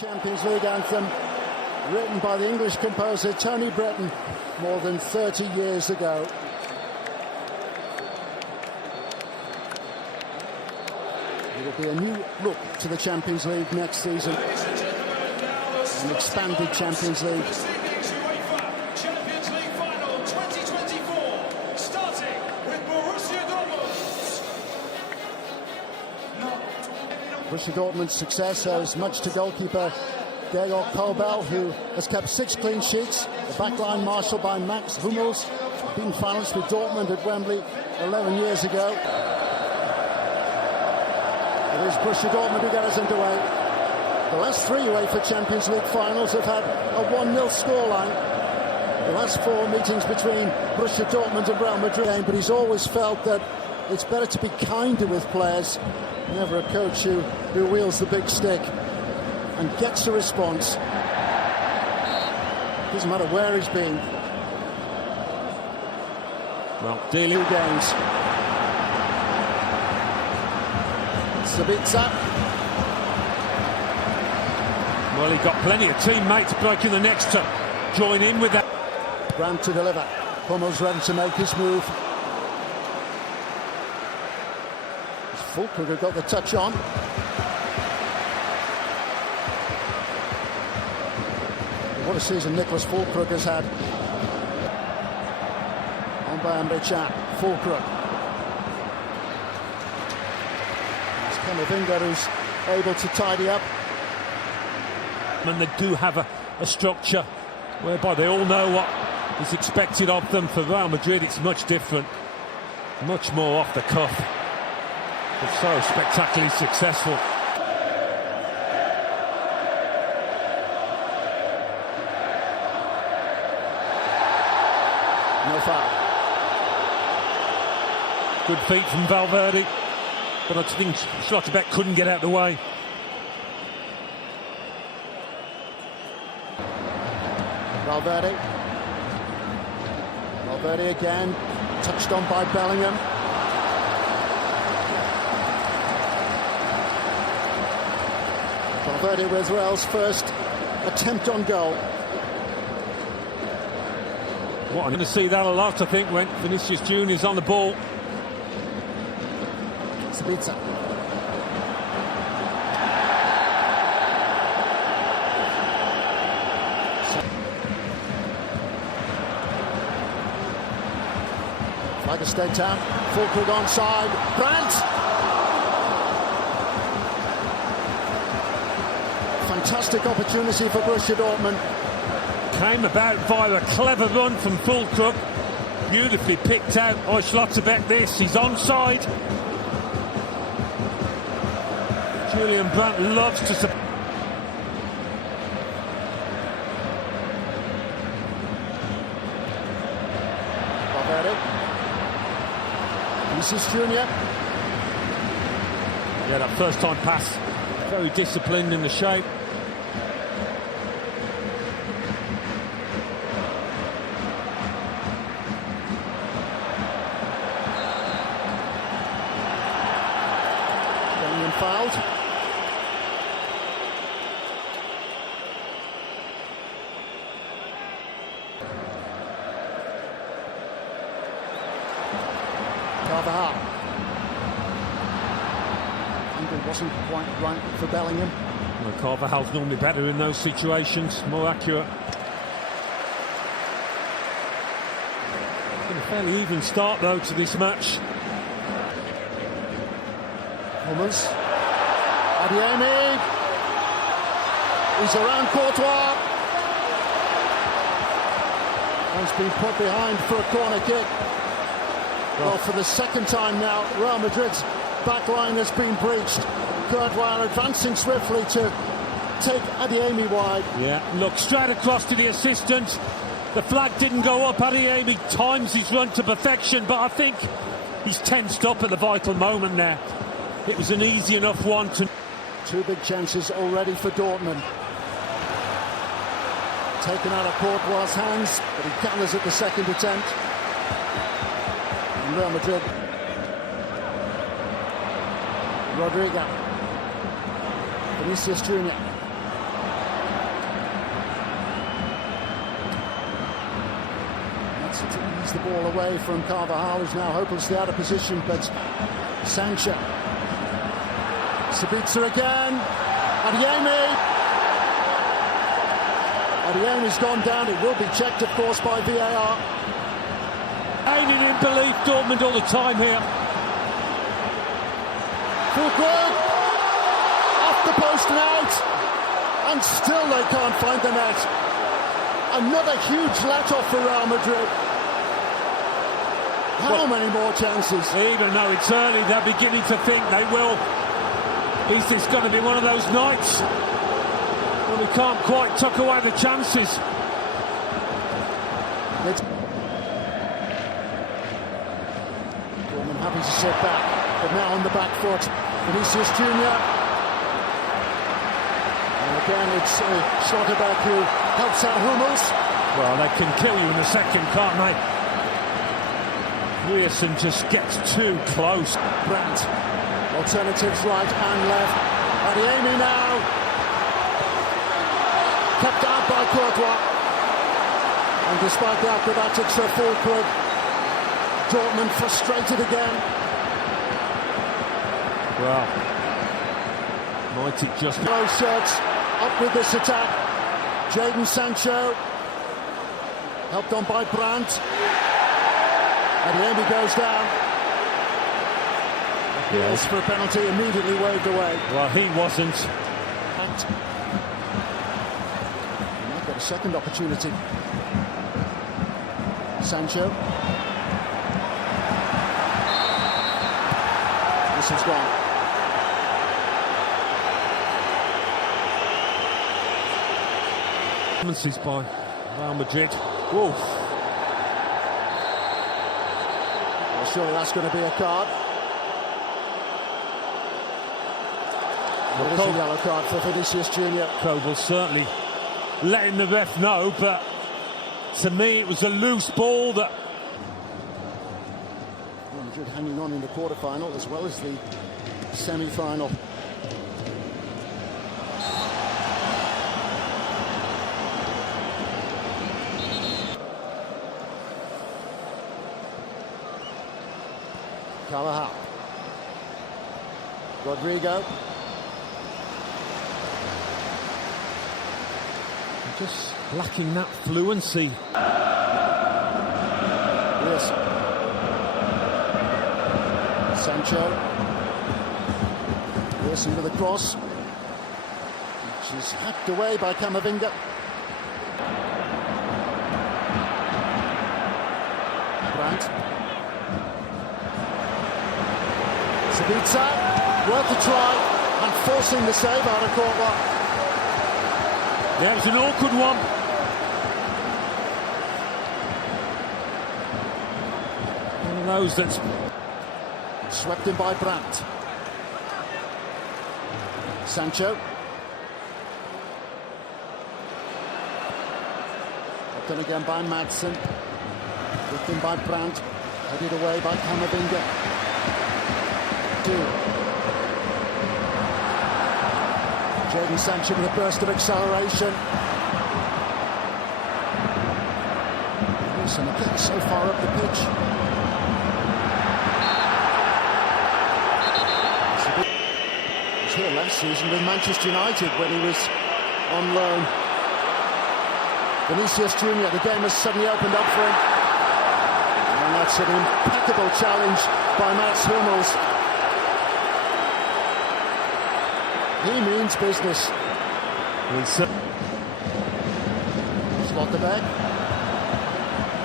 Champions League anthem, written by the English composer Tony Breton more than 30 years ago. It'll be a new look to the Champions League next season. An expanded Champions League. Champions League Final 2024, starting with Borussia Dortmund. Borussia Dortmund's success owes much to goalkeeper Georg Kobel, who has kept 6 clean sheets. The backline marshalled by Max Hummels, being finalist with Dortmund at Wembley 11 years ago. It is Borussia Dortmund who get us underway. The last 3 UEFA Champions League finals have had a 1-0 scoreline. The last 4 meetings between Borussia Dortmund and Real Madrid, but he's always felt that it's better to be kinder with players. Never a coach who wields the big stick and gets a response. Doesn't matter where he's been. Well, dealing 2 games. Sabitzer. Well, he got plenty of teammates breaking the necks to join in with that. Brandt to deliver. Hummels ready to make his move. Fulkrug got the touch on. What a season Nicholas Fulkrug has had. On by Emre Can. Fulkrug. It's Camavinga who's able to tidy up. And they do have a structure whereby they all know what is expected of them. For Real Madrid, it's much different. Much more off the cuff. But so spectacularly successful. No foul. Good feet from Valverde, but I think Schlotterbeck couldn't get out of the way. Valverde. Valverde again, touched on by Bellingham. Valverde with Real's first attempt on goal. What, I'm going to see that a lot, I think, when Vinicius Junior's on the ball. Sabitzer. Like a state town. Fulkrug onside. Brandt. Fantastic opportunity for Borussia Dortmund. Came about via a clever run from Fulkrug. Beautifully picked out by Schlotterbeck. He's onside. Julian Brandt loves to support. Valverde. Vinicius Junior. Yeah, that first time pass, very disciplined in the shape. Bellingham fouled. Carvajal. Angle wasn't quite right for Bellingham. Well, Carvajal's normally better in those situations, more accurate. It's been a fairly even start, though, to this match. Hummels. Adiemi. He's around Courtois. Has been put behind for a corner kick. Well, for the second time now, Real Madrid's back line has been breached. Courtois advancing swiftly to take Adiemi wide. Yeah, look, straight across to the assistant. The flag didn't go up. Adiemi times his run to perfection, but I think he's tensed up at the vital moment there. It was an easy enough one to... 2 big chances already for Dortmund. Taken out of Courtois' hands, but he counters at the second attempt. And Real Madrid. Rodrigo. Vinicius Junior. Takes the ball away from Carvajal, who's now hopelessly out of position, but Sancho. Sabitzer again. Adeyemi's gone down. It will be checked, of course, by VAR. Aiming in belief, Dortmund all the time here. Fulkrug off the post and out, and still they can't find the net. Another huge let-off for Real Madrid. How many more chances? Even though it's early, they're beginning to think they will. Is this going to be one of those nights? Well, we can't quite tuck away the chances. Dortmund happy to sit back, but now on the back foot. Vinicius Junior. And again, it's Schlotterbeck who helps out Hummels. Well, they can kill you in a second, can't they? Grierson just gets too close. Brandt. Alternatives right and left. Adeyemi now. Kept out by Courtois. And despite the acrobatics of Fulkrug, Dortmund frustrated again. Well, might it just... Close shots. Up with this attack. Jadon Sancho. Helped on by Brandt. Adeyemi goes down. Appeals for a penalty, immediately waved away. Well, he wasn't. And might get a second opportunity. Sancho. This is gone. Performances by Real Madrid. Whoa. Well, surely that's going to be a card. It is a yellow card for Vinicius Junior. Koval certainly letting the ref know, but to me it was a loose ball that... Real Madrid hanging on in the quarter-final as well as the semi-final. Carvajal. Rodrigo. Just lacking that fluency. Yes. Sancho. Wilson with a cross, which is hacked away by Camavinga. Brandt. Sabitzer, worth a try, and forcing the save out of Courtois. Yeah, it's an awkward one. One of those that's... Swept in by Brandt. Sancho. Up and again by Madsen. Whipped in by Brandt. Headed away by Camavinga. Jadon Sancho with a burst of acceleration. Wilson again so far up the pitch. He was here last season with Manchester United when he was on loan. Vinicius Junior, the game has suddenly opened up for him. And that's an impeccable challenge by Mats Hummels. He means business. Schlotterbeck.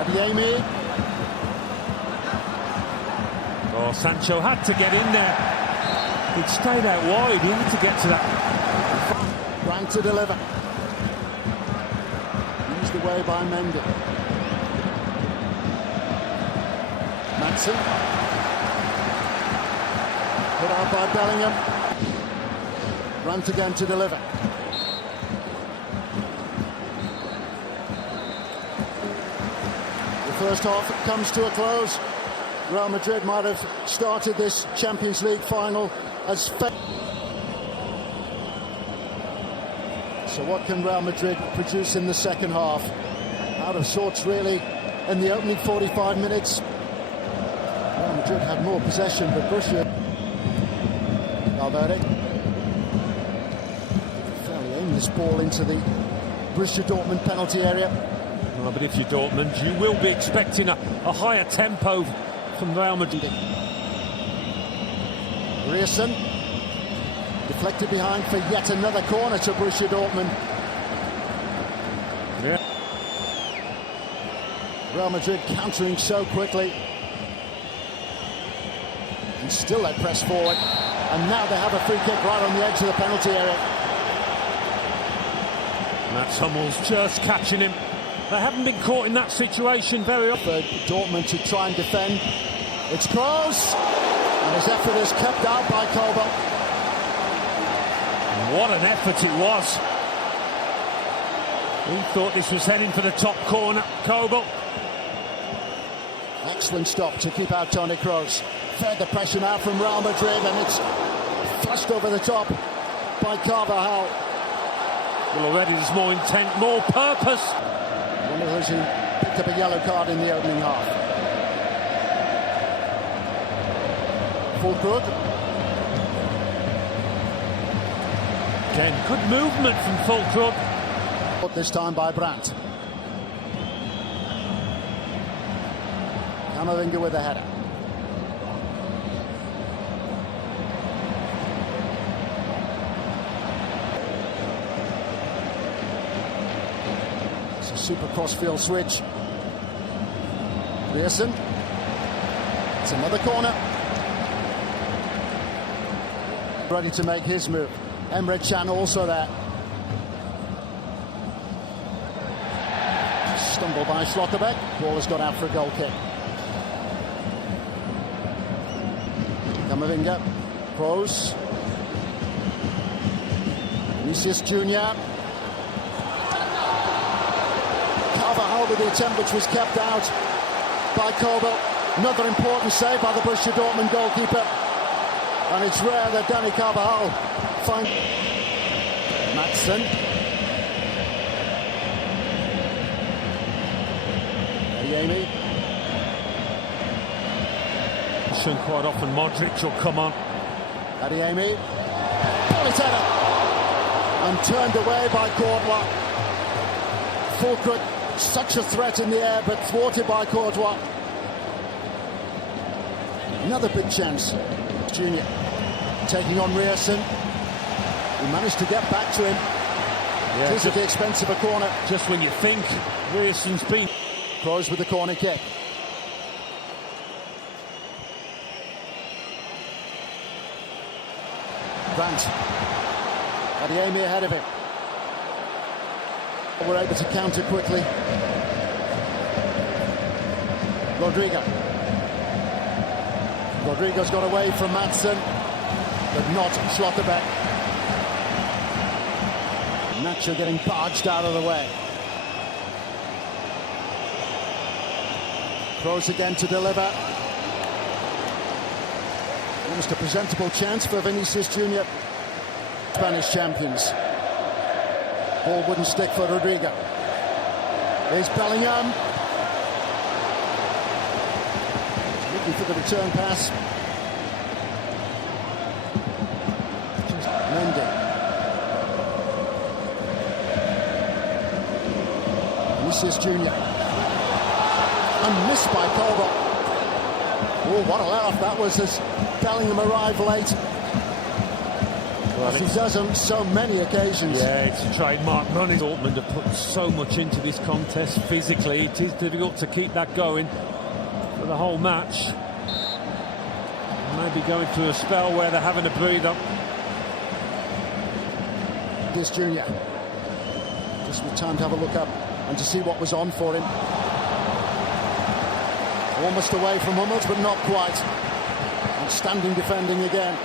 Adeyemi. Oh, Sancho had to get in there. He'd stayed out wide. He had to get to that. Brandt to deliver. Used away by Mendy. Madsen. Put out by Bellingham. Brandt again to deliver. The first half comes to a close. Real Madrid might have started this Champions League final as... So what can Real Madrid produce in the second half? Out of sorts, really. in the opening 45 minutes. Real Madrid had more possession, but Borussia... Valverde. Fairly aimless ball into the Borussia Dortmund penalty area. Well, but if you're Dortmund, you will be expecting a higher tempo from Real Madrid. Rierson deflected behind for yet another corner to Borussia Dortmund. Yeah. Real Madrid countering so quickly. And still they press forward. And now they have a free kick right on the edge of the penalty area. Mats Hummels just catching him. They haven't been caught in that situation very often. For Dortmund to try and defend. It's Kroos. And his effort is kept out by Kobel. What an effort it was. He thought this was heading for the top corner. Kobel. Excellent stop to keep out Toni Kroos. Fed the pressure now from Real Madrid, and it's flushed over the top by Carvajal. Well, already there's more intent, more purpose. One of those who picked up a yellow card in the opening half. Fulkrug. Again, good movement from Fulkrug. But this time by Brandt. Camavinga with a header. It's a super cross-field switch. Rierson. It's another corner. Ready to make his move. Emre Can also there. Stumble by Schlotterbeck. Ball has gone out for a goal kick. Camavinga. Kroos. Vinicius Junior. Carvajal with the attempt, which was kept out by Kobel. Another important save by the Borussia Dortmund goalkeeper. And it's rare that Dani Carvajal finds Madsen. Adeyemi. Shown quite often Modric will come on. Adeyemi. Bullet header. And turned away by Courtois. Fulkrug, such a threat in the air, but thwarted by Courtois. Another big chance. Junior taking on Rierson. He managed to get back to him. Yeah, It is at the expense of a corner. Just when you think Rierson's been... Kroos with the corner kick. Brandt. Adeyemi ahead of him. We're able to counter quickly. Rodrigo's got away from Madsen, but not Schlotterbeck. Nacho getting barged out of the way. Kroos again to deliver. Almost a presentable chance for Vinicius Junior. Spanish champions. Ball wouldn't stick for Rodrigo. Here's Bellingham. Looking for the return pass. Just Mendy. Vinicius Junior. And missed by Kobel. Oh, what a let-off that was as Bellingham arrived late. Well, as he does on so many occasions. Yeah, it's a trademark running. Dortmund have put so much into this contest physically. It is difficult to keep that going for the whole match. Maybe going through a spell where they're having a breather. This Junior. Just with time to have a look up and to see what was on for him. Almost away from Hummels, but not quite. And standing defending again.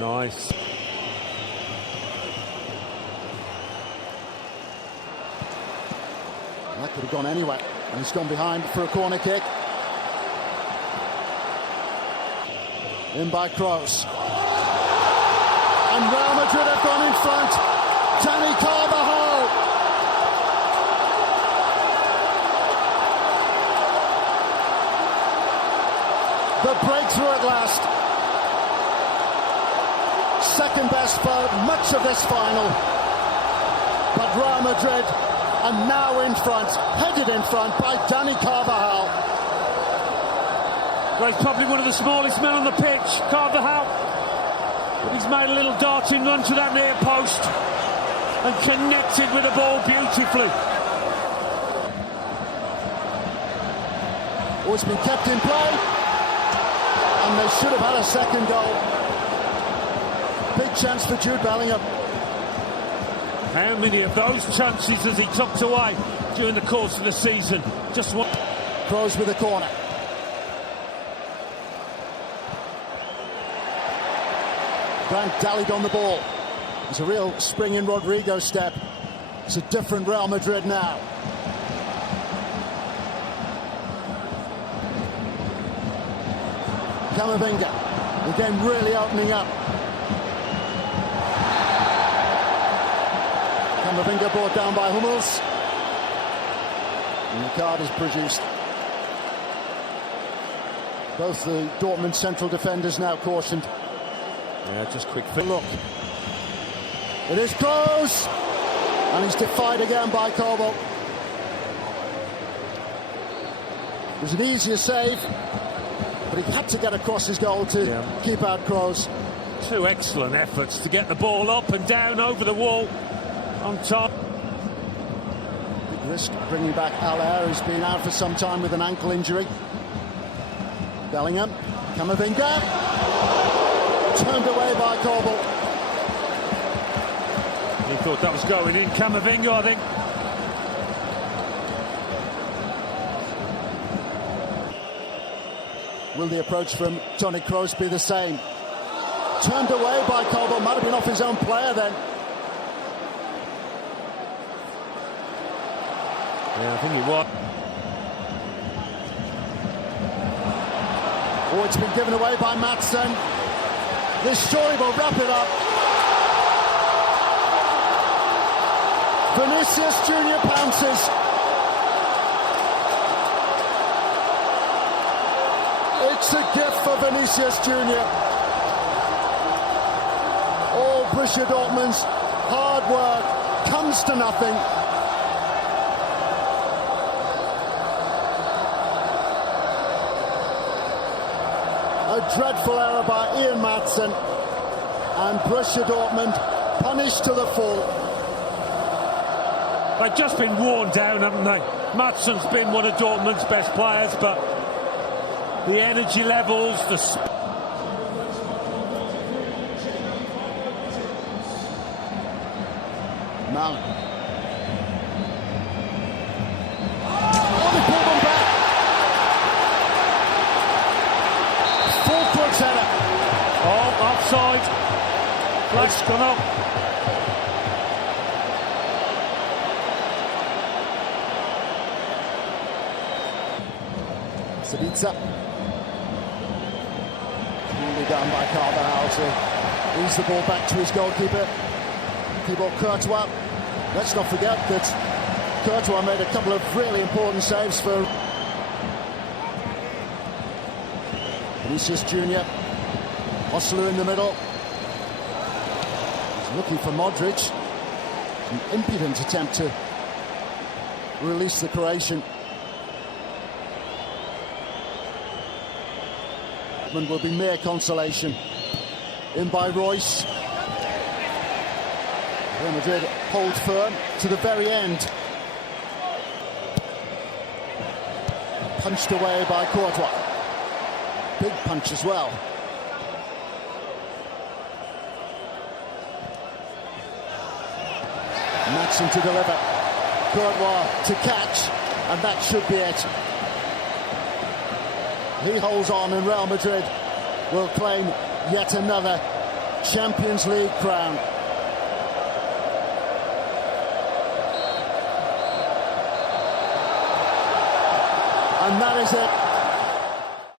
Nice. That could have gone anywhere. And he's gone behind for a corner kick. In by Kroos. And Real Madrid have gone in front. Dani Carvajal second best for much of this final. But Real Madrid are now in front, headed in front by Dani Carvajal. Well, he's probably one of the smallest men on the pitch, Carvajal. But he's made a little darting run to that near post and connected with the ball beautifully. Oh, it's been kept in play, and they should have had a second goal. Big chance for Jude Bellingham. How many of those chances has he tucked away during the course of the season? Just one. Kroos with a corner. Grant dallied on the ball. It's a real spring in Rodrigo step. It's a different Real Madrid now. Camavinga, again really opening up. Camavinga brought down by Hummels. And the card is produced. Both the Dortmund central defenders now cautioned. Yeah, just quick Look. It is Kroos! And he's defied again by Kobo. It was an easier save, but he had to get across his goal to keep out Kroos. Two excellent efforts to get the ball up and down over the wall on top. Big risk bringing back Allaire, who's been out for some time with an ankle injury. Bellingham, Camavinga. Turned away by Kobo. He thought that was going in. Camavinga, I think. Will the approach from Toni Kroos be the same? Turned away by Kobo. Might have been off his own player then. Yeah, I think he was. Oh, it's been given away by Madsen. This surely will wrap it up. Vinicius Junior pounces. It's a gift for Vinicius Junior. All Borussia Dortmund's hard work comes to nothing. A dreadful error by Ian Madsen, and Borussia Dortmund punished to the full. They've just been worn down, haven't they? Madsen's been one of Dortmund's best players, but the energy levels, the Mount. Oh, they pulled them back. Full foot header. oh, offside. Flag's gone up. Sabitzer. Really down by Carvajal to ease the ball back to his goalkeeper. Thibaut Courtois. Let's not forget that Courtois made a couple of really important saves for Vinicius Junior. Oslu in the middle. He's looking for Modric. An impudent attempt to release the Croatian. Will be mere consolation. In by Royce. Real Madrid hold firm to the very end. Punched away by Courtois. Big punch as well. Madsen to deliver. Courtois to catch, and that should be it. He holds on, and Real Madrid will claim yet another Champions League crown. And that is it.